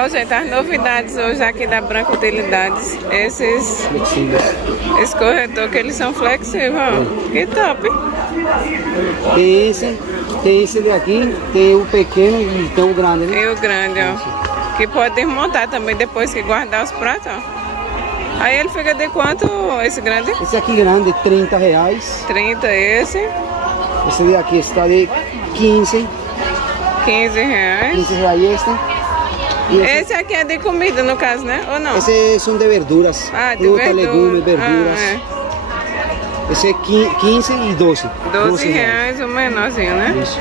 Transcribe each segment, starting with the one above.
Ó, gente, as novidades hoje aqui da Branca Utilidades. Esses escorredor que eles são flexíveis, ó. Que top. Tem esse daqui, tem o pequeno e tem o grande, né? E o grande, ó. Que pode desmontar também depois que guardar os pratos, ó. Aí ele fica de quanto, esse grande? Esse aqui grande, R$30. 30 esse. Esse daqui está de 15. 15 reais. 15 reais este. E Esse aqui é de comida, no caso, né? Ou não? Esse são de verduras. Ah, de fruta, verdura. legumes, verduras. Ah, é. Esse é 15 e 12. 12 reais o menorzinho, né? Isso.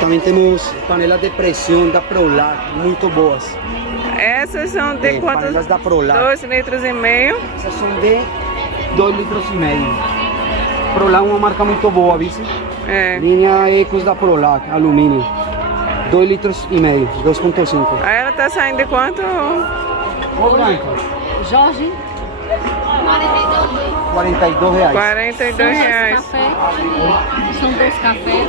Também temos panelas de pressão da Prolac, muito boas. Essas são de quantos? Panelas da Prolac. 2 litros e meio. Essas são de 2 litros e meio. Prolac é uma marca muito boa, viu? É. Linha Ecos da Prolac, alumínio. 2 litros e meio, 2,5. Aí ela tá saindo de quanto? Ô, Branca, Jorge, R$42. 42 reais. café. São 2 cafés.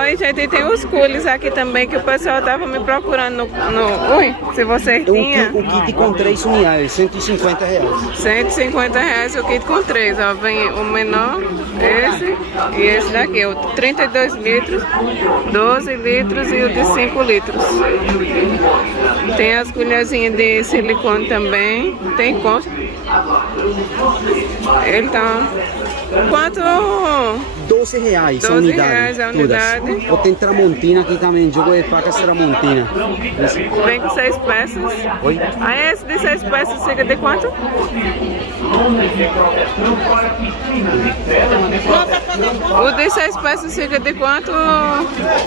Oi, gente, e tem os cooles aqui também que o pessoal tava me procurando no... Ui, se vocês tinham. O kit com 3 unidades, R$150. 150 reais o kit com 3, ó. Vem o menor, esse e esse daqui, o 32 litros, 12 litros e o de 5 litros. Tem as colherzinhas de silicone também, tem concha. Ele tá... Quanto? R$12 a 12 unidade. reais a unidade. Todas. Ou tem Tramontina aqui também, jogo de facas Tramontina. Vem com 6 peças. Oi? Aí esse de 6 peças fica de quanto? O de 6 peças fica de quanto?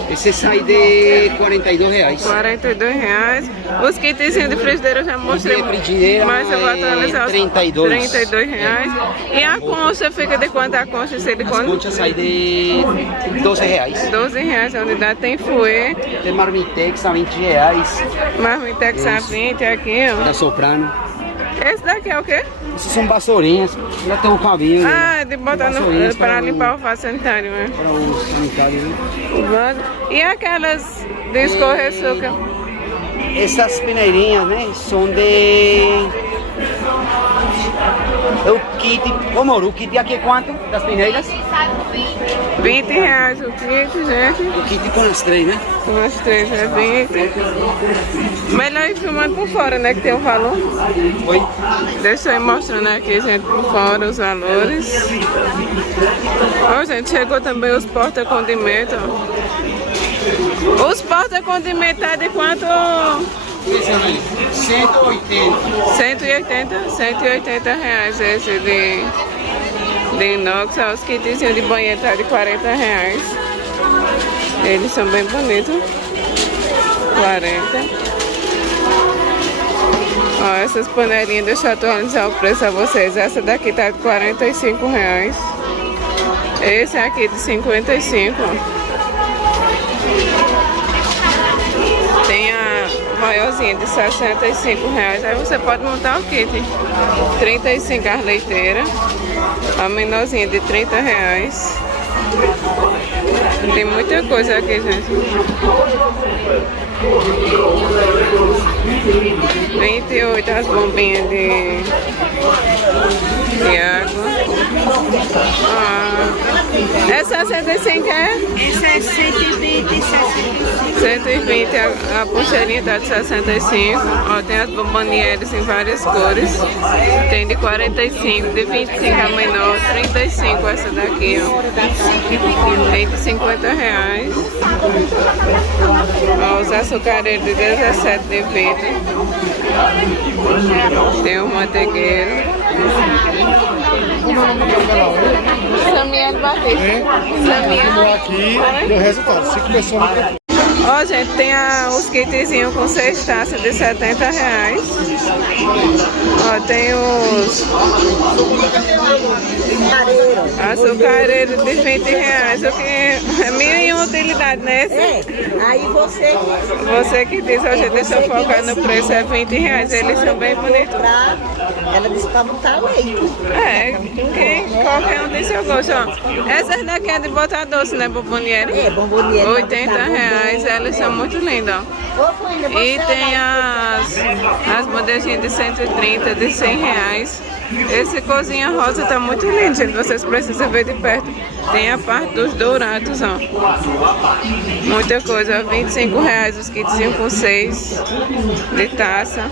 Esse sai de R$42. 42 reais. Os kitzinhos de frigideira eu já mostrei. De frigideira Mas eu vou atualizar. 32. 32 reais. E a concha fica de quanto? A concha As silicone? conchas sai de R$12. 12 reais a unidade. Tem fouet. Tem Marmitex a R$20. Marmitex a 20 aqui, ó. Da Soprano. Esse daqui é o quê? Essas são vassourinhas. Já tem o cabinho. Ah, de botar no, Vassourinhas para limpar o vaso sanitário, né? Para o sanitário, né? E aquelas de escorrer açúcar? Essas peneirinhas, né? São de... É o kit... Ô, Moro, o kit aqui é quanto? Das peneiras? 20 reais o kit, gente. O kit com as 3, né? Com as 3 é 20. Melhor ir filmando por fora, né? Que tem o valor. Oi? Deixa eu ir mostrando aqui, gente, por fora os valores. Ó, gente, chegou também os porta-condimentos. Os porta-condimentos tá de quanto? 180. 180 reais esse de inox. Ó, os kitzinhos de banheiro tá de 40 reais. Eles são bem bonitos. 40. Ó, essas panelinhas, deixa eu atualizar o preço a vocês. Essa daqui tá de 45 reais. Esse aqui de 55. Tem a maiorzinha de 65 reais. Aí você pode montar o kit. 35 as leiteiras. A menorzinha de 30 reais. Tem muita coisa aqui, gente. 28 as bombinhas de água. É 65, é? Esse é 120 e 65. 120 a pulseirinha tá de 65. Ó, tem as bombonieres em várias cores. Tem de 45, de 25 a menor, 35 essa daqui, ó. Tem de 50 reais. Ó, os açucareiros de 17 de vidro. Tem o manteigueiro. Samiel Batista. Samiel. Aqui no resultado, 5 pessoas no... Ó, gente, tem os kitzinhos com 6 taças de 70 reais. Ó, tem os açucareiros de 20 reais. O que é 1.001 utilidade, né? Aí Você que diz, ó, gente, deixa eu focar no preço, é 20 reais. Eles são bem bonitos. ela disse pra botar leite. É, qualquer um tem seu gosto, ó. Essas daqui é de botar doce, né, bomboniere? É, bomboniere. 80 reais elas são muito lindas, ó. E tem as bandejinhas de 130, de 100 reais. Esse cozinha rosa tá muito lindo, gente. Vocês precisam ver de perto. Tem a parte dos dourados, ó. Muita coisa, 25 reais os kitzinhos com 6 de taça.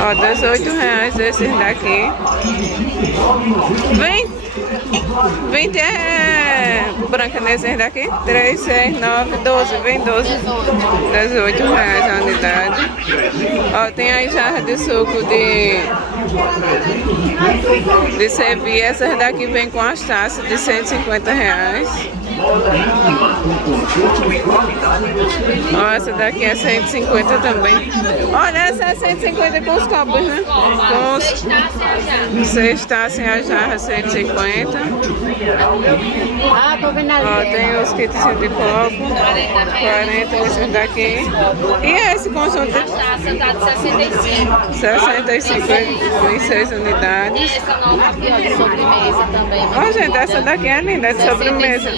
Ó, 18 reais esses daqui. 20 é branca nesses daqui. 3, 6, 9, 12. Vem 12. 18 reais a unidade. Ó, tem aí jarra de suco de servir. Essas daqui vem com as taças de 150 reais. Ó, essa daqui é 150 também. Olha, essa é 150 com os copos, né? Com os 6 taças e a jarra 150. Ah, tô vendo ali. Ó, tem os kits de copo, 40 esses daqui. E esse conjunto? Taça tá de 65. 65 em 6 unidades. Essa nova aqui, ó, de sobremesa também. Ó, gente, essa daqui é linda, é de sobremesa.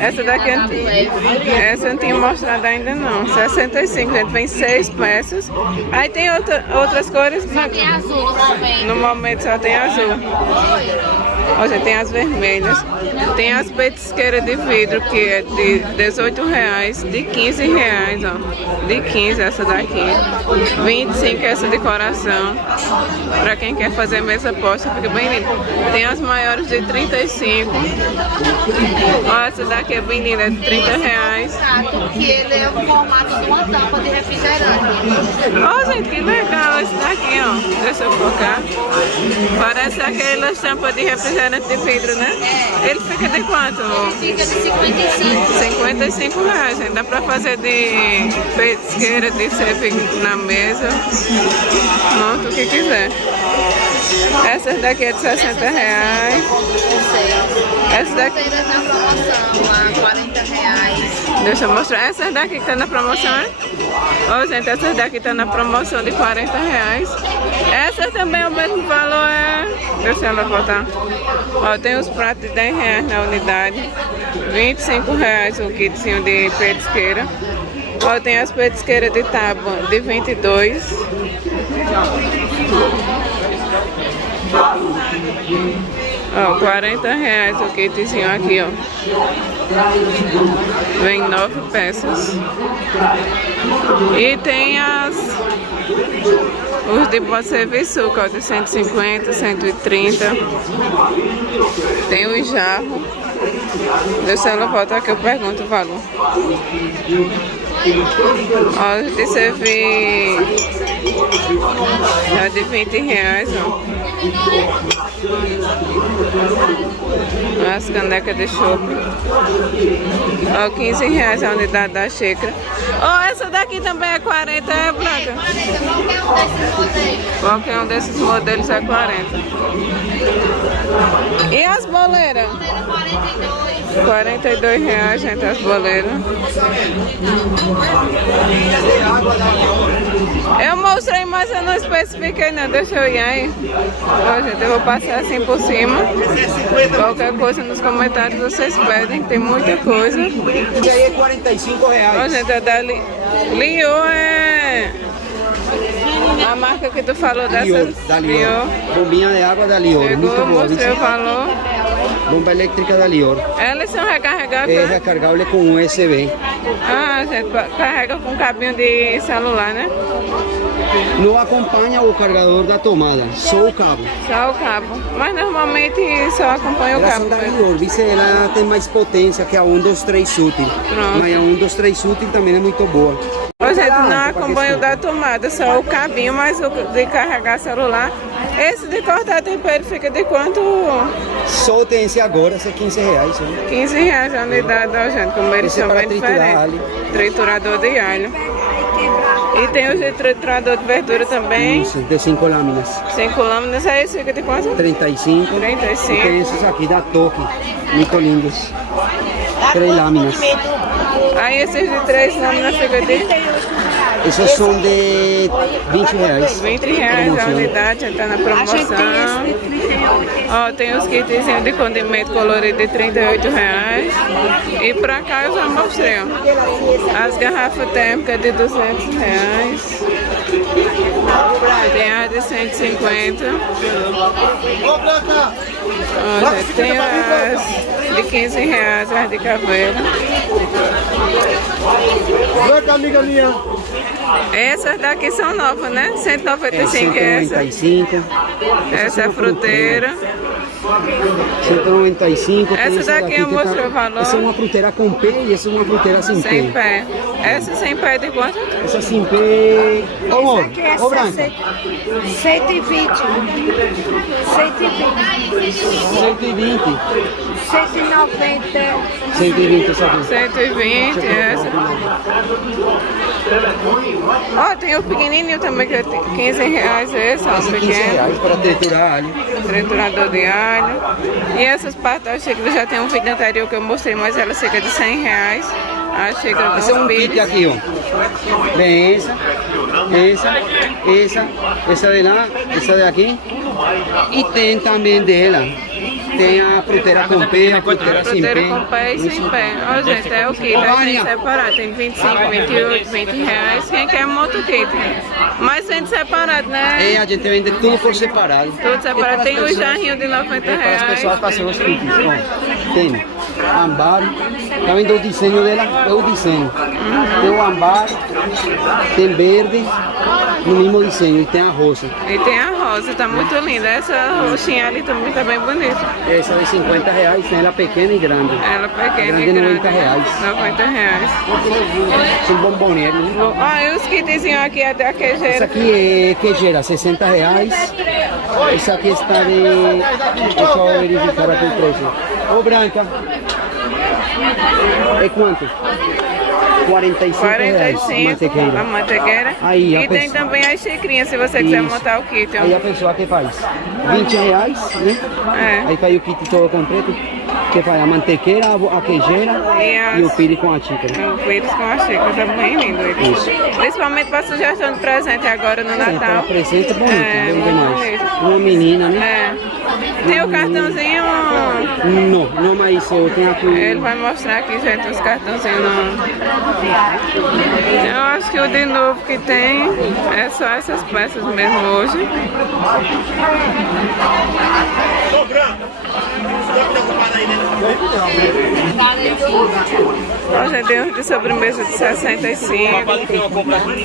Essa daqui essa eu não tinha mostrado ainda não. 65, gente, vem 6 peças. Aí tem outras cores. Só tem azul no momento. No momento só tem azul. Ó, gente, tem as vermelhas. Tem as petisqueiras de vidro, que é de 18 reais, de 15 reais, ó. De 15 essa daqui. 25 essa de coração. Pra quem quer fazer mesa posta, fica bem linda. Tem as maiores de 35. Ó, essa daqui é bem linda, é de 30 reais. Que ele é o formato de uma tampa de refrigerante. Ó, gente, que legal esse daqui, ó. Deixa eu focar. Parece aquelas tampas de refrigerante de vidro, né? Ele fica de quanto? Fica de 55. 55 reais, gente. Dá pra fazer de petisqueira, de servir na mesa. Monta o que quiser. Essas daqui é de 60 reais. Essa daqui... Na promoção, a 40 reais. Deixa eu mostrar. Essas daqui que tá na promoção, é? Ó, gente, essas daqui tá na promoção de 40 reais. Essa também é o mesmo valor, é... Deixa ela voltar. Ó, tem os pratos de 10 reais na unidade. 25 reais o kitzinho de petisqueira. Ó, tem as petisqueiras de tábua de 22. Ó, 40 reais o kitzinho aqui, ó. Vem 9 peças. E tem os de bom serviço, ó, de 150, 130. Tem o jarro. Deixa ela voltar que eu pergunto o valor. Ó, de servir é de 20 reais, ó. As canecas de chope. Ó, 15 reais a unidade da xícara. Ó, essa daqui também é 40, é branca? Qualquer um desses modelos é 40. E as boleiras? 42 reais, gente, as boleiras. Eu mostrei, mas eu não especifiquei, não. Deixa eu ir aí. Ó, gente, eu vou passar assim por cima. Qualquer coisa nos comentários vocês pedem, tem muita coisa. Isso aí é 45 reais. Ó, gente, é da Lior, é a marca que tu falou dessa. Lior, da Lior. Bombinha de água da Lior. Chegou, Muito boa. mostrei o valor. Bomba elétrica da Lior. Elas são recarregáveis? É recargável com USB. Ah, gente, carrega com cabinho de celular, né? Não acompanha o carregador da tomada, só o cabo. Só o cabo. Mas normalmente só acompanha o Elas cabo. são da Lior, vice, ela tem mais potência que a 123 útil. Pronto. Mas a 123 útil também é muito boa. Ô, gente, não acompanha o da tomada, só o cabinho, mas o de carregar celular. Esse de cortar tempero fica de quanto? Só tem esse agora, esse é 15 reais. Né? 15 reais a unidade, ó, gente, como eles Esse é são para bem triturar diferentes. alho. Triturador de alho. E tem o de triturador de verdura também. Isso, de 5 lâminas. 5 lâminas, aí esse fica de quanto? 35. 35. E tem esses aqui da Toque, muito lindos. 3 lâminas. Aí esses de 3 lâminas fica de Esses são de 20 reais. 20 reais a Promoção. unidade, tá na promoção. Ó, tem os kitzinhos de condimento colorido de 38 reais. E pra cá eu já mostrei, ó. As garrafas térmicas de 200 reais. Tem as de 150. Ó, tem as de 15 reais, as de caveira. Branca, amiga minha. Essas daqui são novas, né? 195 é essa. 195. Essa é fruteira. 195. tem Essa daqui eu que mostrei o valor. Essa é uma fruteira com pé e essa é uma fruteira sem pé. Sem pé. Essa sem pé de quanto? Essa sem pé. Ô amor, ô Branca. 120. 120. 190. 120 essa aqui. 120, essa. Ó, tem o pequenininho também, que é 15 reais esse, ó, Essa 15 pequeno. reais para triturar alho. Triturador de alho. E essas patas xícaras já tem um vídeo anterior que eu mostrei, mas ela chega de 100 reais. A xícara Esse é com um kit pilha. aqui, ó. Vem essa de lá, essa de aqui. E tem também dela. Tem a fruteira com pé, a fruteira sem Fruteira pé. com pé e sem pé. Ó, gente, é o kit. A gente separado. Tem 25, 28, 20 reais. Quem quer um outro kit? Mas sendo separado, né? É, a gente vende tudo por separado. Tudo separado. Tem o jarrinho de 90 Para as reais. pessoas fazerem os kits. Ó, tem ambar. Tá vendo o desenho dela? É o desenho. Tem o ambar, tem verde, no mesmo desenho. E tem a rosa. E tem a rosa, tá muito linda. Essa roxinha ali também tá bem bonita. Essa de 50 reais, tem ela pequena e grande. Ela pequena Grande e grande. 90 reais. 90 reais. São bomboneiros, né? Ó, e os kitzinhos aqui é da Essa queijeira. aqui é queijeira, 60 reais. Essa aqui está de... Deixa eu verificar aqui o preço. Ô, Branca. É quanto? 45 reais. 45 Mantequeira. a mantequeira. Aí, a E tem pessoa- também as xicrinhas, se você quiser Isso. montar o kit. ó. Aí a pessoa que faz 20 reais, né? É. Aí cai o kit todo completo. Que faz a mantequeira, a queijeira E e o as- pire com a xícara. O pires com a xícara, tá bem lindo ele. Isso. Principalmente para sugestão de presente agora no Então, Natal. presente bonito, É, bem muito demais. bonito. Uma menina, né? É. Tem o cartãozinho. Não, mas eu tenho aqui. Ele vai mostrar aqui, gente, os cartãozinhos. Eu acho que o de novo que tem é só essas peças mesmo hoje. Ó, gente, tem uns de sobremesa de 65.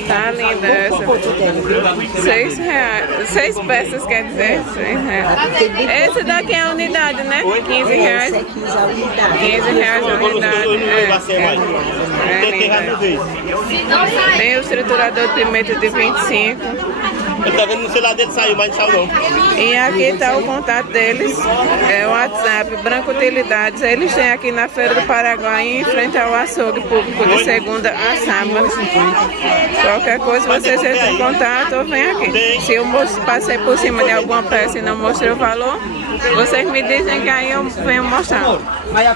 Tá linda essa. 6 reais. 6 peças, quer dizer, 6 reais. Esse daqui é a unidade, né? 15 reais. Essa é 15 a unidade. 15 reais a unidade. É linda. Tem o triturador de pimenta de 25. Eu tô vendo no celular dele saiu, mas não saiu não. E aqui está o contato deles, é o WhatsApp, Branco Utilidades. Eles têm aqui na Feira do Paraguai, em frente ao açougue público, de segunda a sábado. Qualquer coisa, vocês entram em contato ou vem aqui. Se eu passei por cima de alguma peça e não mostrei o valor, vocês me dizem que aí eu venho mostrar. Mas a